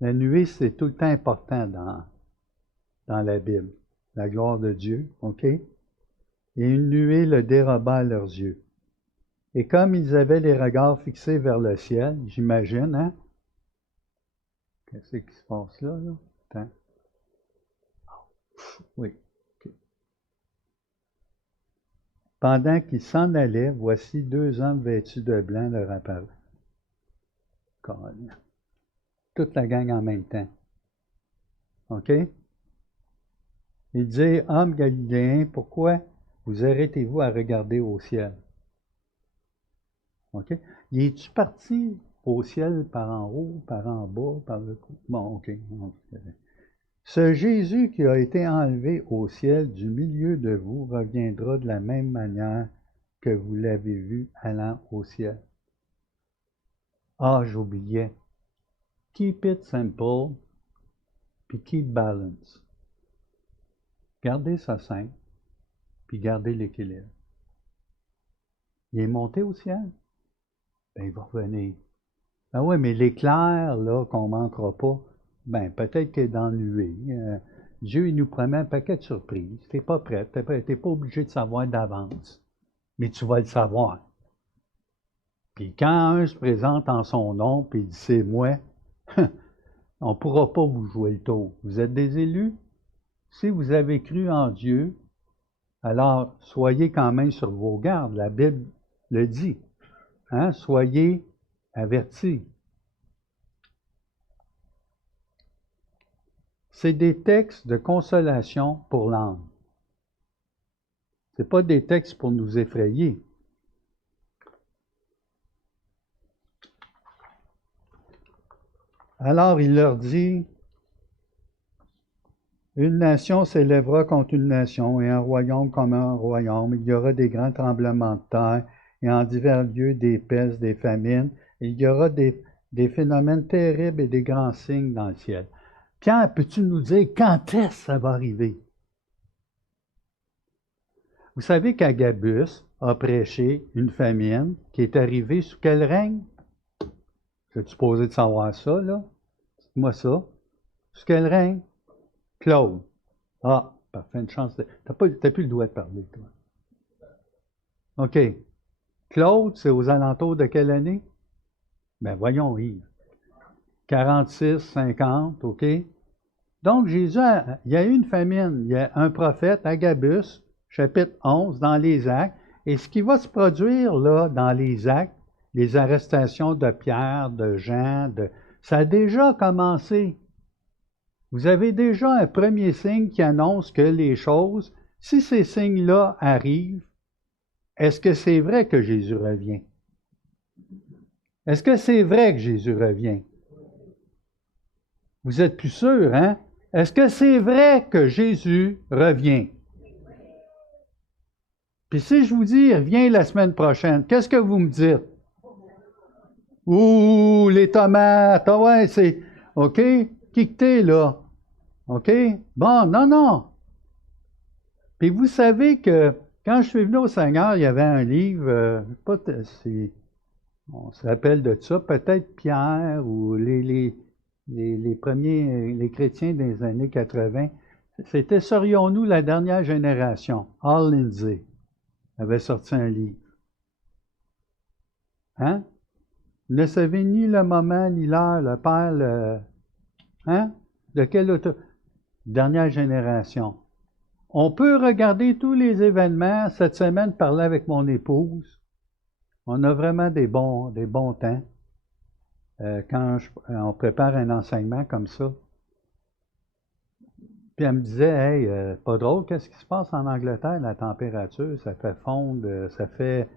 la nuée c'est tout le temps important dans la Bible, la gloire de Dieu, OK? Et une nuée le déroba à leurs yeux. Et comme ils avaient les regards fixés vers le ciel, j'imagine, hein? Qu'est-ce qui se passe là? Attends. Oui. Okay. Pendant qu'il s'en allait, voici 2 hommes vêtus de blanc leur apparurent. Toute la gang en même temps. OK? Il dit, hommes galiléens, pourquoi vous arrêtez-vous à regarder au ciel? OK? Il est-tu parti au ciel par en haut, par en bas, par le coup? Bon, OK. Ce Jésus qui a été enlevé au ciel du milieu de vous reviendra de la même manière que vous l'avez vu allant au ciel. Ah, j'oubliais. Keep it simple, puis keep balance. Gardez ça simple, puis gardez l'équilibre. Il est monté au ciel? Ben, il va revenir. Ben oui, mais l'éclair, là, qu'on ne manquera pas, ben, peut-être qu'il est dans le nuée. Dieu, il nous promet un paquet de surprises. Tu n'es pas prêt, tu n'es pas obligé de savoir d'avance, mais tu vas le savoir. Puis quand un se présente en son nom, puis il dit « c'est moi », on ne pourra pas vous jouer le tour. Vous êtes des élus. Si vous avez cru en Dieu, alors soyez quand même sur vos gardes. La Bible le dit. Hein? Soyez avertis. C'est des textes de consolation pour l'âme. Ce n'est pas des textes pour nous effrayer. Alors il leur dit, une nation s'élèvera contre une nation et un royaume comme un royaume. Il y aura des grands tremblements de terre et en divers lieux des pestes, des famines. Il y aura des phénomènes terribles et des grands signes dans le ciel. Pierre, peux-tu nous dire quand est-ce que ça va arriver? Vous savez qu'Agabus a prêché une famine qui est arrivée sous quel règne? Je suis supposé de savoir ça, là? Dites-moi ça. Sous quel règne? Claude. Ah, parfait, une chance. T'as plus le droit de parler, toi. OK. Claude, c'est aux alentours de quelle année? Ben voyons, Yves. 46, 50, OK? Donc, Jésus, il y a eu une famine. Il y a un prophète, Agabus, chapitre 11, dans les Actes. Et ce qui va se produire, là, dans les Actes, les arrestations de Pierre, de Jean, ça a déjà commencé. Vous avez déjà un premier signe qui annonce que les choses, si ces signes-là arrivent, est-ce que c'est vrai que Jésus revient? Est-ce que c'est vrai que Jésus revient? Vous êtes plus sûr, hein? Est-ce que c'est vrai que Jésus revient? Puis si je vous dis, il revient la semaine prochaine, qu'est-ce que vous me dites? Ouh, les tomates, ah ouais, c'est... OK? Qui que t'es, là? OK? Bon, non. Puis vous savez que quand je suis venu au Seigneur, il y avait un livre, on se rappelle de ça, peut-être Pierre ou les premiers, les chrétiens des années 80. C'était Serions-nous la dernière génération? Hal Lindsey avait sorti un livre. Hein? Ne savez ni le moment, ni l'heure, le Père, hein? De quelle dernière génération? On peut regarder tous les événements. Cette semaine, parler avec mon épouse. On a vraiment des bons temps quand on prépare un enseignement comme ça. Puis elle me disait, hey, pas drôle, qu'est-ce qui se passe en Angleterre? La température, ça fait fondre, ça fait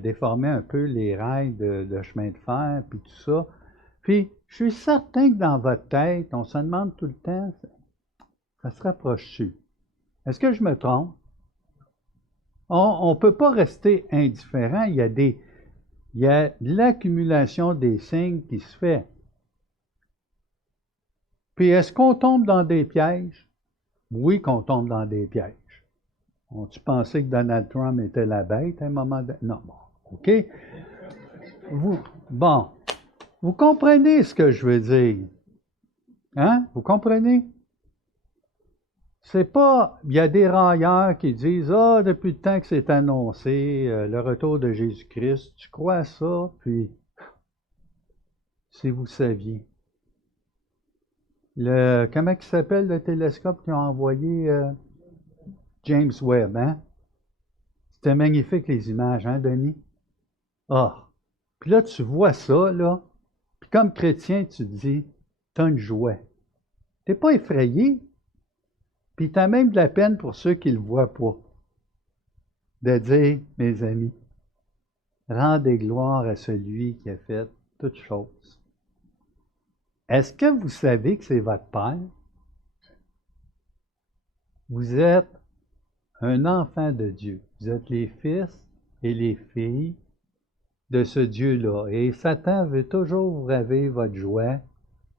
déformer un peu les rails de chemin de fer, puis tout ça. Puis, je suis certain que dans votre tête, on se demande tout le temps, ça se rapproche-tu? Est-ce que je me trompe? On ne peut pas rester indifférent. Il y a l'accumulation des signes qui se fait. Puis est-ce qu'on tombe dans des pièges? Oui, qu'on tombe dans des pièges. On-tu pensé que Donald Trump était la bête à un moment donné? Non, bon, OK. Vous comprenez ce que je veux dire? Hein? Vous comprenez? C'est pas, il y a des railleurs qui disent, depuis le temps que c'est annoncé, le retour de Jésus-Christ, tu crois à ça? Puis, si vous saviez. Comment il s'appelle le télescope qu'ils ont envoyé James Webb, hein? C'était magnifique les images, hein, Denis? Ah! Puis là, tu vois ça, là, puis comme chrétien, tu te dis, t'as une joie. T'es pas effrayé, puis t'as même de la peine pour ceux qui le voient pas. De dire, mes amis, rendez gloire à celui qui a fait toutes choses. Est-ce que vous savez que c'est votre Père? Vous êtes un enfant de Dieu. Vous êtes les fils et les filles de ce Dieu-là. Et Satan veut toujours vous raver votre joie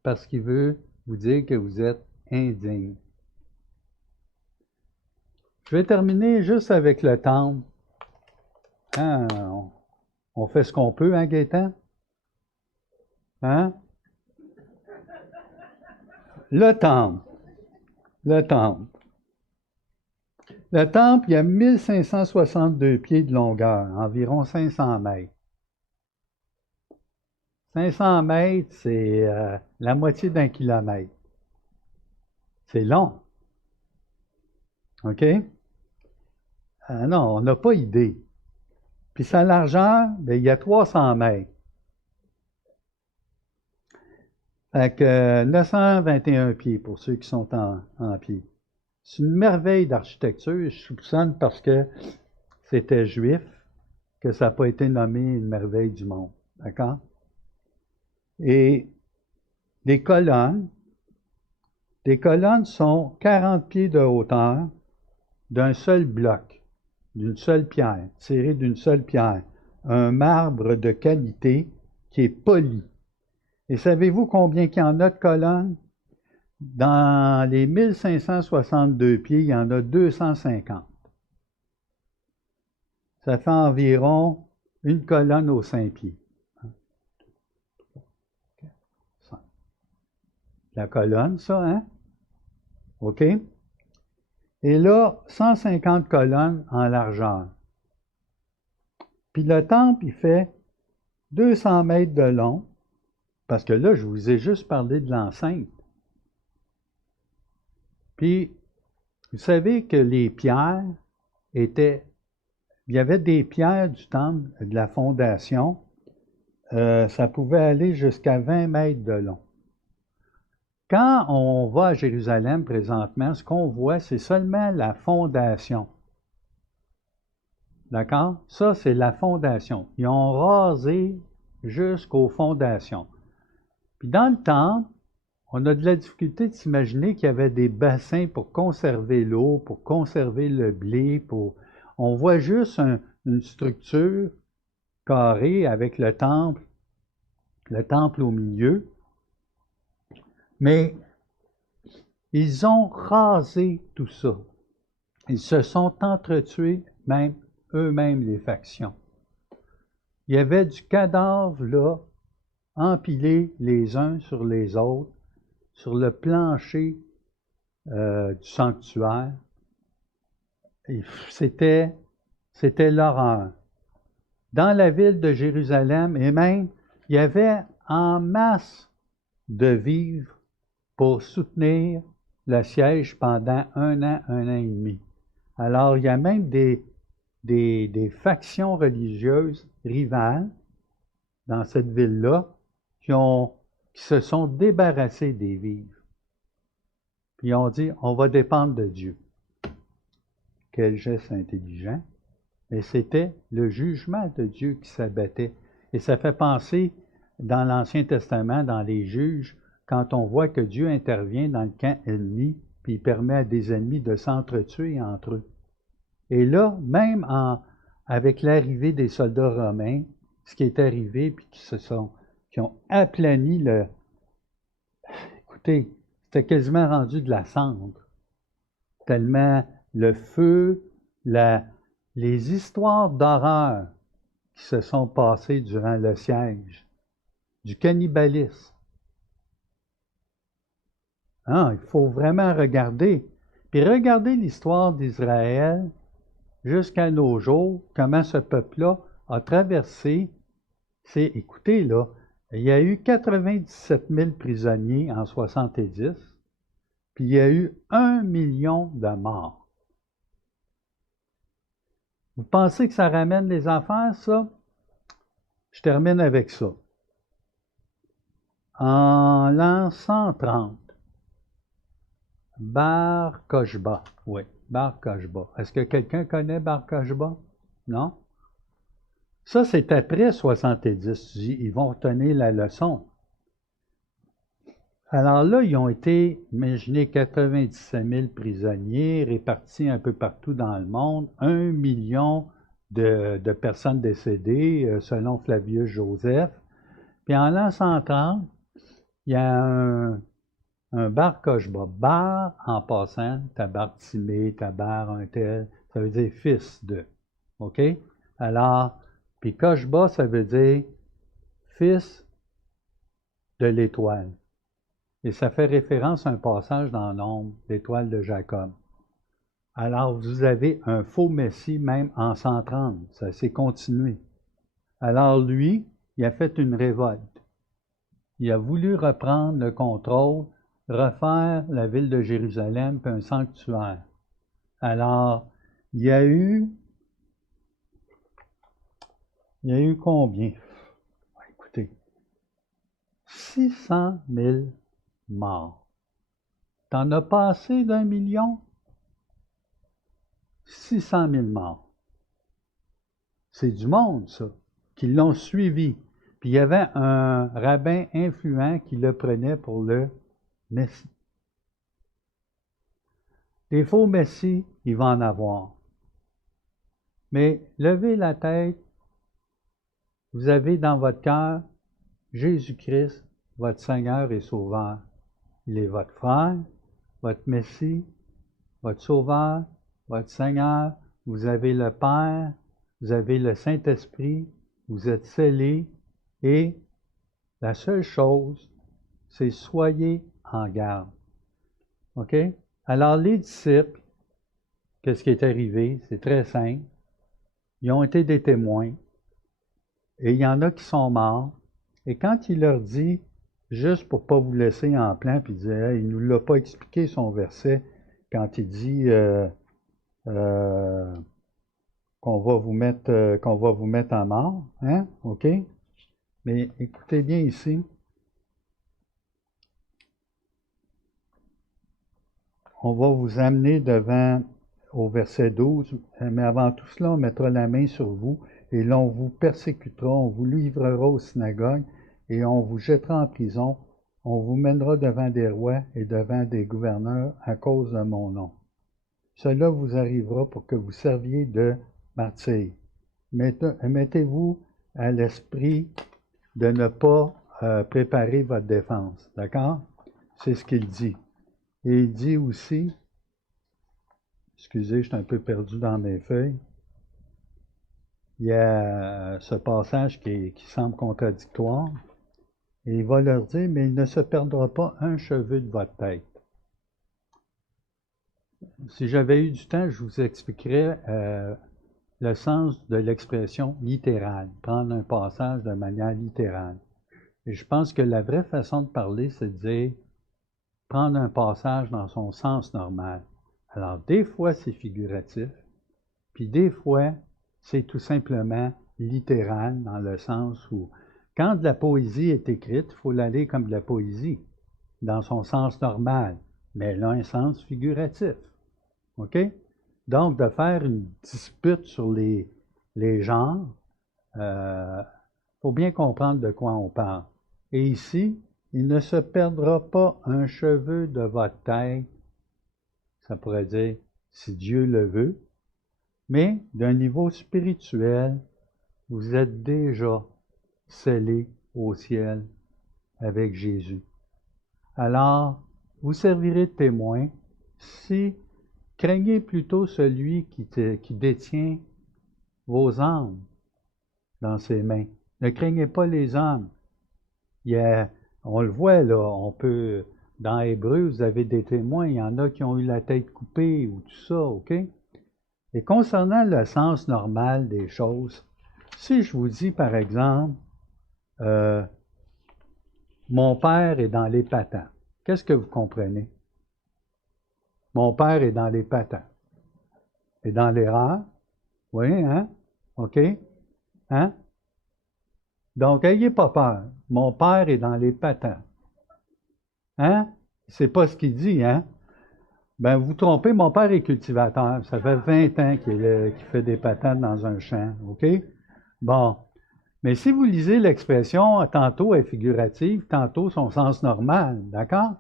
parce qu'il veut vous dire que vous êtes indigne. Je vais terminer juste avec le temple. Hein, on fait ce qu'on peut, hein, Gaétan? Hein? Le temple. Le temple. Le temple, il y a 1562 pieds de longueur, environ 500 mètres. 500 mètres, c'est la moitié d'un kilomètre. C'est long. OK? Non, on n'a pas idée. Puis sa largeur, bien, il y a 300 mètres. Fait que 921 pieds pour ceux qui sont en pied. C'est une merveille d'architecture. Je soupçonne parce que c'était juif que ça n'a pas été nommé une merveille du monde. D'accord? Et les colonnes sont 40 pieds de hauteur d'un seul bloc, d'une seule pierre, tiré d'une seule pierre. Un marbre de qualité qui est poli. Et savez-vous combien il y en a de colonnes? Dans les 1562 pieds, il y en a 250. Ça fait environ une colonne aux 5 pieds. La colonne, ça, hein? OK? Et là, 150 colonnes en largeur. Puis le temple, il fait 200 mètres de long, parce que là, je vous ai juste parlé de l'enceinte. Puis, vous savez que les pierres étaient... Il y avait des pierres du temple, de la fondation, ça pouvait aller jusqu'à 20 mètres de long. Quand on va à Jérusalem présentement, ce qu'on voit, c'est seulement la fondation. D'accord? Ça, c'est la fondation. Ils ont rasé jusqu'aux fondations. Puis dans le temple, on a de la difficulté de s'imaginer qu'il y avait des bassins pour conserver l'eau, pour conserver le blé. On voit juste une structure carrée avec le temple au milieu. Mais ils ont rasé tout ça. Ils se sont entretués même eux-mêmes les factions. Il y avait du cadavre là, empilé les uns sur les autres, sur le plancher du sanctuaire. C'était l'horreur. Dans la ville de Jérusalem, et même, il y avait en masse de vivres pour soutenir le siège pendant un an et demi. Alors, il y a même des factions religieuses rivales dans cette ville-là qui se sont débarrassées des vivres. Puis ils ont dit, on va dépendre de Dieu. Quel geste intelligent. Mais c'était le jugement de Dieu qui s'abattait. Et ça fait penser, dans l'Ancien Testament, dans les juges, quand on voit que Dieu intervient dans le camp ennemi, puis il permet à des ennemis de s'entretuer entre eux. Et là, même avec l'arrivée des soldats romains, ce qui est arrivé, puis qui ont aplani le... Écoutez, c'était quasiment rendu de la cendre. Tellement le feu, les histoires d'horreur qui se sont passées durant le siège, du cannibalisme. Il faut vraiment regarder. Puis regarder l'histoire d'Israël jusqu'à nos jours, comment ce peuple-là a traversé. Écoutez, là, il y a eu 97 000 prisonniers en 70, puis il y a eu 1 million de morts. Vous pensez que ça ramène les affaires, ça? Je termine avec ça. En l'an 130, Bar Kokhba. Oui, Bar Kokhba. Est-ce que quelqu'un connaît Bar Kokhba? Non? Ça, c'est après 70. Ils vont retenir la leçon. Alors là, ils ont été, imaginez, 97 000 prisonniers répartis un peu partout dans le monde, 1 million de personnes décédées, selon Flavius Joseph. Puis en l'an 130, il y a un Bar Kokhba. Bar, en passant, tabar Timée, tabar un tel, ça veut dire fils de. OK? Alors, puis Kokhba, ça veut dire fils de l'étoile. Et ça fait référence à un passage dans l'ombre, l'étoile de Jacob. Alors, vous avez un faux Messie même en 130. Ça s'est continué. Alors, lui, il a fait une révolte. Il a voulu reprendre le contrôle, refaire la ville de Jérusalem puis un sanctuaire. Alors, il y a eu combien? Écoutez, 600 000 morts. T'en as passé d'1 million? 600 000 morts. C'est du monde, ça, qui l'ont suivi. Puis il y avait un rabbin influent qui le prenait pour le Messie. Les faux Messies, il va en avoir. Mais levez la tête, vous avez dans votre cœur Jésus-Christ, votre Seigneur et Sauveur. Il est votre frère, votre Messie, votre Sauveur, votre Seigneur. Vous avez le Père, vous avez le Saint-Esprit, vous êtes scellés et la seule chose, c'est soyez en garde. OK? Alors les disciples, qu'est-ce qui est arrivé? C'est très simple. Ils ont été des témoins et il y en a qui sont morts. Et quand il leur dit, juste pour ne pas vous laisser en plan, puis il dit, hey, il ne nous l'a pas expliqué son verset, quand il dit qu'on va vous mettre en mort, hein? OK? Mais écoutez bien ici. On va vous amener au verset 12, mais avant tout cela, on mettra la main sur vous, et l'on vous persécutera, on vous livrera aux synagogues, et on vous jettera en prison, on vous mènera devant des rois et devant des gouverneurs à cause de mon nom. Cela vous arrivera pour que vous serviez de martyrs. Mettez-vous à l'esprit de ne pas préparer votre défense, d'accord? C'est ce qu'il dit. Et il dit aussi, excusez, je suis un peu perdu dans mes feuilles, il y a ce passage qui semble contradictoire, et il va leur dire, mais il ne se perdra pas un cheveu de votre tête. Si j'avais eu du temps, je vous expliquerais le sens de l'expression littérale, prendre un passage de manière littérale. Et je pense que la vraie façon de parler, c'est de dire prendre un passage dans son sens normal. Alors, des fois, c'est figuratif, puis des fois, c'est tout simplement littéral, dans le sens où, quand de la poésie est écrite, il faut l'aller comme de la poésie, dans son sens normal, mais elle a un sens figuratif. OK? Donc, de faire une dispute sur les genres, faut bien comprendre de quoi on parle. Et ici, il ne se perdra pas un cheveu de votre tête, ça pourrait dire, si Dieu le veut, mais d'un niveau spirituel, vous êtes déjà scellés au ciel avec Jésus. Alors, vous servirez de témoin si craignez plutôt celui qui détient vos âmes dans ses mains. Ne craignez pas les hommes. On le voit là, dans Hébreu, vous avez des témoins, il y en a qui ont eu la tête coupée ou tout ça, OK? Et concernant le sens normal des choses, si je vous dis par exemple, mon père est dans les patins, qu'est-ce que vous comprenez? Mon père est dans les patins. Et dans l'erreur? Oui, hein? OK? Hein? Donc, ayez pas peur. Mon père est dans les patins. Hein? C'est pas ce qu'il dit, hein? Ben, vous trompez, mon père est cultivateur. Ça fait 20 ans qu'il fait des patates dans un champ. OK? Bon. Mais si vous lisez l'expression, tantôt est figurative, tantôt son sens normal, d'accord?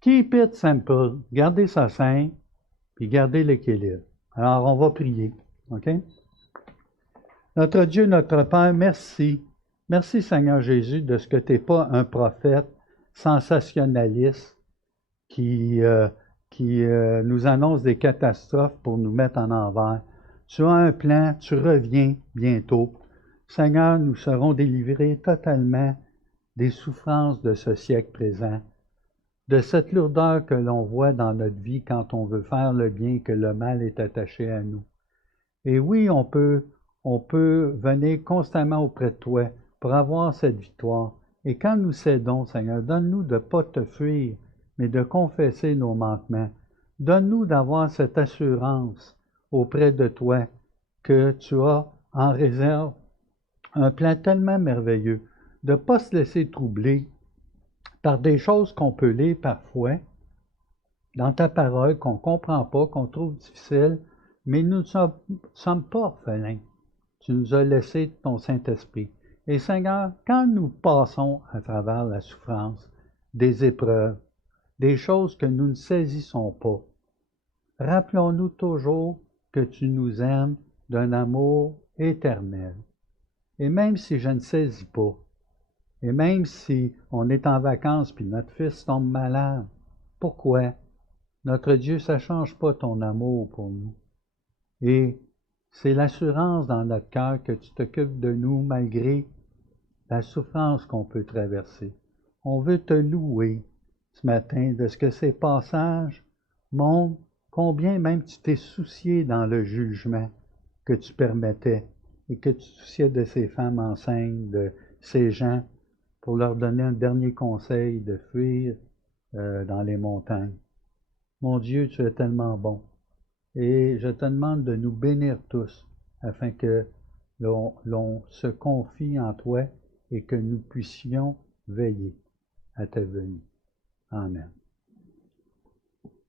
Keep it simple. Gardez ça simple, puis gardez l'équilibre. Alors, on va prier. OK? Notre Dieu, notre Père, merci. Merci, Seigneur Jésus, de ce que tu n'es pas un prophète sensationnaliste qui, nous annonce des catastrophes pour nous mettre en envers. Tu as un plan, tu reviens bientôt. Seigneur, nous serons délivrés totalement des souffrances de ce siècle présent, de cette lourdeur que l'on voit dans notre vie quand on veut faire le bien et que le mal est attaché à nous. Et oui, on peut venir constamment auprès de toi pour avoir cette victoire. Et quand nous cédons, Seigneur, donne-nous de ne pas te fuir, mais de confesser nos manquements. Donne-nous d'avoir cette assurance auprès de toi que tu as en réserve un plan tellement merveilleux, de ne pas se laisser troubler par des choses qu'on peut lire parfois dans ta parole, qu'on ne comprend pas, qu'on trouve difficile, mais nous ne sommes pas orphelins. Tu nous as laissé ton Saint-Esprit. Et Seigneur, quand nous passons à travers la souffrance, des épreuves, des choses que nous ne saisissons pas, rappelons-nous toujours que tu nous aimes d'un amour éternel. Et même si je ne saisis pas, et même si on est en vacances puis notre fils tombe malade, pourquoi? Notre Dieu, ça ne change pas ton amour pour nous. Et c'est l'assurance dans notre cœur que tu t'occupes de nous malgré la souffrance qu'on peut traverser. On veut te louer ce matin de ce que ces passages montrent combien même tu t'es soucié dans le jugement que tu permettais et que tu souciais de ces femmes enceintes, de ces gens, pour leur donner un dernier conseil de fuir dans les montagnes. Mon Dieu, tu es tellement bon. Et je te demande de nous bénir tous afin que l'on se confie en toi et que nous puissions veiller à ta venue. Amen.